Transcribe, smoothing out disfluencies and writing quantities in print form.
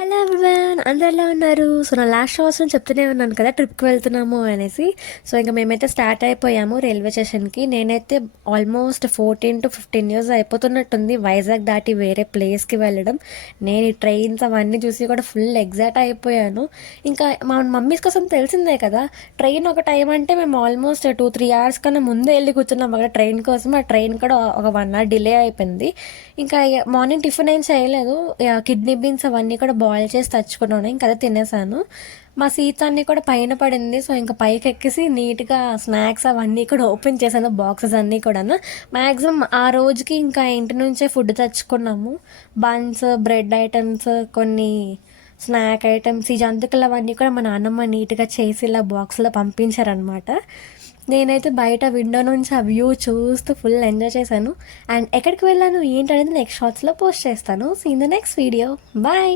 Hello everyone, అందరు ఎలా ఉన్నారు? సో నా లాస్ట్ సంవత్సరం చెప్తూనే ఉన్నాను కదా ట్రిప్కి వెళ్తున్నాము అనేసి. సో ఇంకా మేమైతే స్టార్ట్ అయిపోయాము రైల్వే స్టేషన్కి. నేనైతే ఆల్మోస్ట్ 14 to 15 years అయిపోతున్నట్టుంది వైజాగ్ దాటి వేరే ప్లేస్కి వెళ్ళడం. నేను ఈ ట్రైన్స్ అవన్నీ చూసి కూడా ఫుల్ ఎగ్జైట్ అయిపోయాను. ఇంకా మా మమ్మీస్ కోసం తెలిసిందే కదా, ట్రైన్ ఒక టైం అంటే మేము ఆల్మోస్ట్ 2-3 hours కన్నా ముందే వెళ్ళి కూర్చున్నాం అక్కడ ట్రైన్ కోసం. ఆ ట్రైన్ కూడా ఒక 1 hour డిలే అయిపోయింది. ఇంకా మార్నింగ్ టిఫిన్ ఏం చేయలేదు, కిడ్నీ బీన్స్ అవన్నీ కూడా బాయిల్ చేసి తెచ్చుకున్నాను. ఇంకా అదే తినేసాను. మా సీత అన్నీ కూడా పైన పడింది. సో ఇంకా పైకి ఎక్కేసి నీట్గా స్నాక్స్ అవన్నీ కూడా ఓపెన్ చేశాను, బాక్సెస్ అన్నీ కూడా. మ్యాక్సిమం ఆ రోజుకి ఇంకా ఇంటి నుంచే ఫుడ్ తెచ్చుకున్నాము. బన్స్, బ్రెడ్ ఐటమ్స్, కొన్ని స్నాక్ ఐటమ్స్, ఈ జంతికలు అవన్నీ కూడా మా నాన్నమ్మ నీట్గా చేసి ఇలా బాక్స్లో పంపించారనమాట. నేనైతే బయట విండో నుంచి ఆ వ్యూ చూస్తూ ఫుల్ ఎంజాయ్ చేశాను. అండ్ ఎక్కడికి వెళ్ళాను ఏంటనేది నెక్స్ట్ షార్ట్స్లో పోస్ట్ చేస్తాను. See in the next video. Bye.